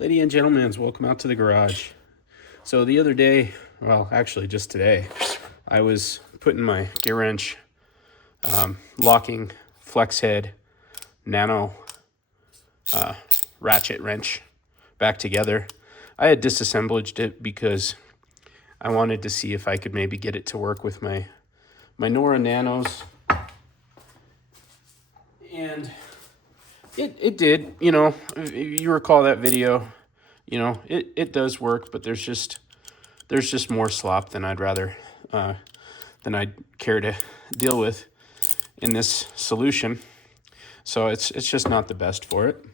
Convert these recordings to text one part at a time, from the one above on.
Ladies and gentlemen, welcome out to the garage. So the other day, well, actually just today, I was putting my Gearwrench locking flex head nano ratchet wrench back together. I had disassembled it because I wanted to see if I could maybe get it to work with my Nora Nanos. And it did, if you recall that video, it does work, but there's just more slop than I'd rather, than I'd care to deal with in this solution. So it's just not the best for it.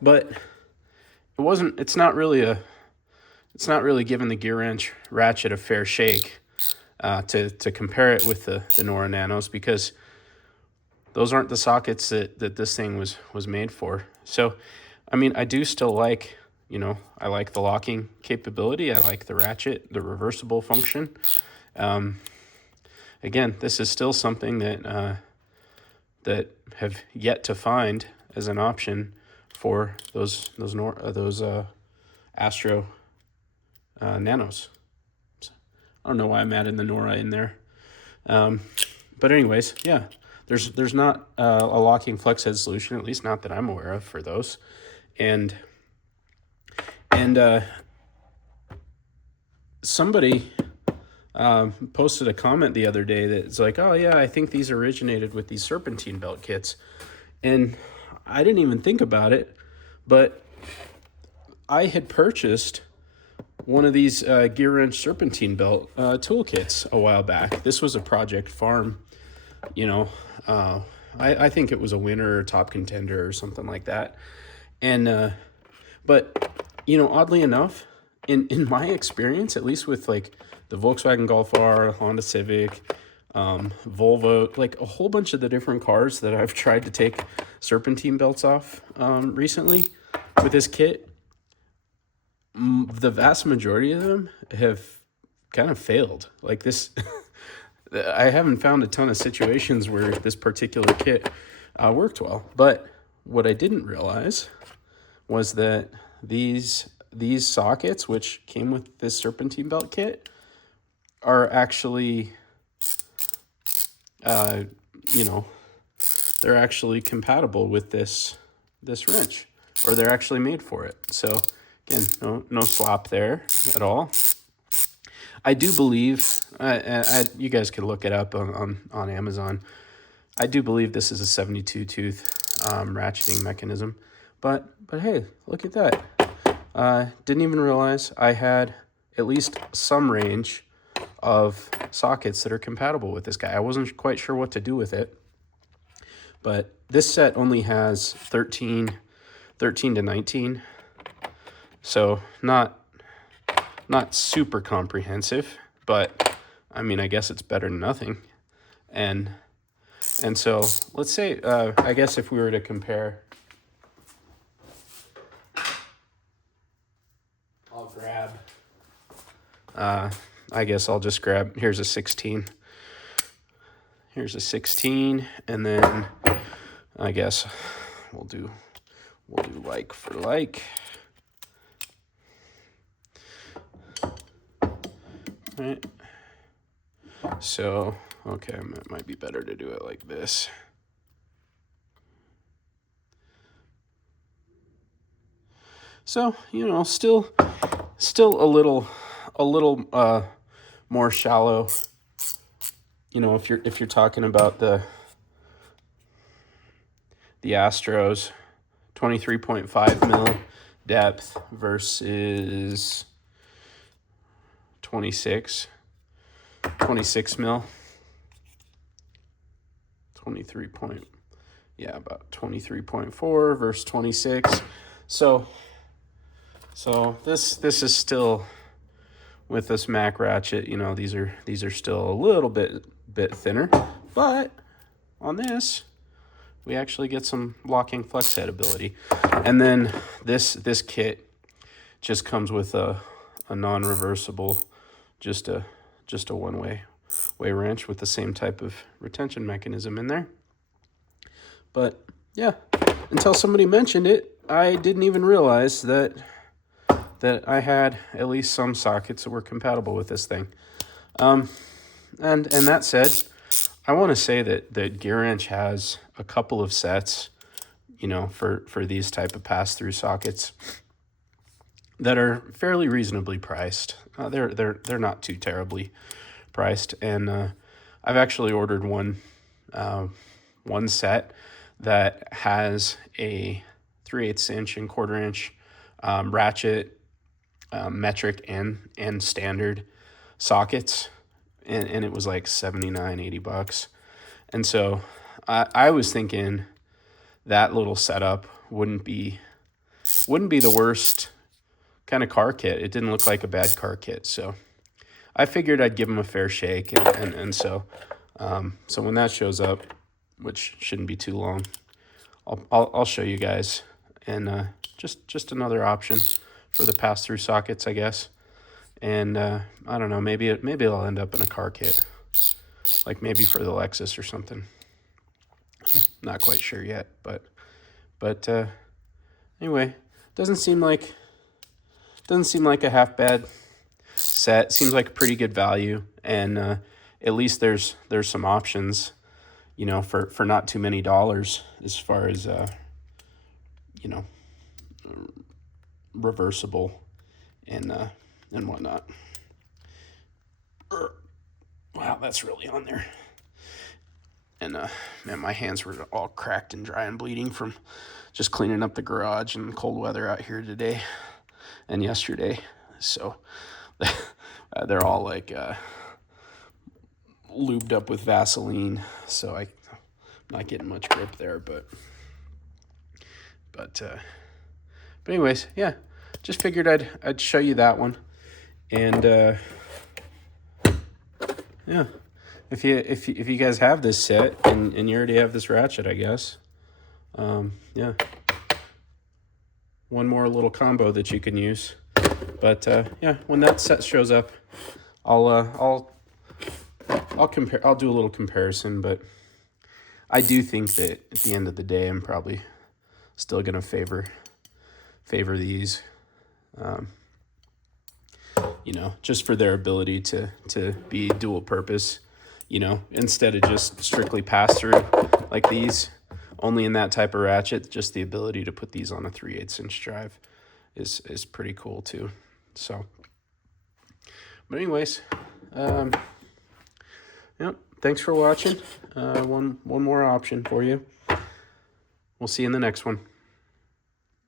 But it's not really giving the Gearwrench ratchet a fair shake to compare it with the Nora Nanos, because those aren't the sockets that this thing was made for. So, I mean, I do still like, I like the locking capability. I like the ratchet, the reversible function. Again, this is still something that have yet to find as an option for those Astro Nanos. So, I don't know why I'm adding the Nora in there. But anyways, yeah. There's not a locking flex head solution, at least not that I'm aware of, for those. And somebody posted a comment the other day that's like, oh yeah, I think these originated with these Serpentine belt kits. And I didn't even think about it, but I had purchased one of these Gearwrench Serpentine belt toolkits a while back. This was a Project Farm, I think it was a winner or top contender or something like that. And, but, oddly enough, in my experience, at least with like the Volkswagen Golf R, Honda Civic, Volvo, like a whole bunch of the different cars that I've tried to take Serpentine belts off recently with this kit, the vast majority of them have kind of failed. Like this... I haven't found a ton of situations where this particular kit worked well. But what I didn't realize was that these sockets, which came with this Serpentine belt kit, are actually, they're actually compatible with this wrench, or they're actually made for it. So again, no slop there at all. I do believe, you guys could look it up on Amazon. I do believe this is a 72 tooth ratcheting mechanism. But hey, look at that. Didn't even realize I had at least some range of sockets that are compatible with this guy. I wasn't quite sure what to do with it. But this set only has 13 to 19. So not super comprehensive, but I mean, I guess it's better than nothing. And so let's say, I guess if we were to compare, I'll grab, I guess I'll just grab, here's a 16, and then I guess we'll do like for like. Right. So, okay, it might be better to do it like this. So, still a little more shallow. If you're talking about the Astros, 23.5 mil depth versus 26 mil, 23.4 versus 26. So this is still, with this Mac ratchet, these are still a little bit thinner, but on this we actually get some locking flex head ability. And then this kit just comes with a non-reversible, just a one-way wrench with the same type of retention mechanism in there. But yeah, until somebody mentioned it, I didn't even realize that I had at least some sockets that were compatible with this thing. And that said, I want to say that Gearwrench has a couple of sets, you know, for these type of pass-through sockets that are fairly reasonably priced. They're not too terribly priced, and I've actually ordered one set that has a 3/8 inch and 1/4 inch ratchet, metric and standard sockets, and it was like 79, 80 bucks. And so I was thinking that little setup wouldn't be the worst kind of car kit. It didn't look like a bad car kit, so I figured I'd give them a fair shake, and so so when that shows up, which shouldn't be too long, I'll show you guys, and just another option for the pass-through sockets, I guess. And I don't know, maybe it'll end up in a car kit, like maybe for the Lexus or something. Not quite sure yet, but anyway, doesn't seem like a half bad set. Seems like a pretty good value, and at least there's some options, you know, for not too many dollars as far as you know, reversible and whatnot. Wow, that's really on there. And man, my hands were all cracked and dry and bleeding from just cleaning up the garage in cold weather out here today and yesterday. So they're all like lubed up with Vaseline, so I'm not getting much grip there, but anyways, yeah, just figured I'd show you that one. And yeah, if you guys have this set and you already have this ratchet, I guess, yeah, one more little combo that you can use. But yeah, when that set shows up, I'll compare. I'll do a little comparison, but I do think that at the end of the day, I'm probably still gonna favor these. You know, just for their ability to be dual purpose, you know, instead of just strictly pass through like these, only in that type of ratchet, just the ability to put these on a 3/8 inch drive is pretty cool too. So, but anyways, yep, thanks for watching. One more option for you. We'll see you in the next one.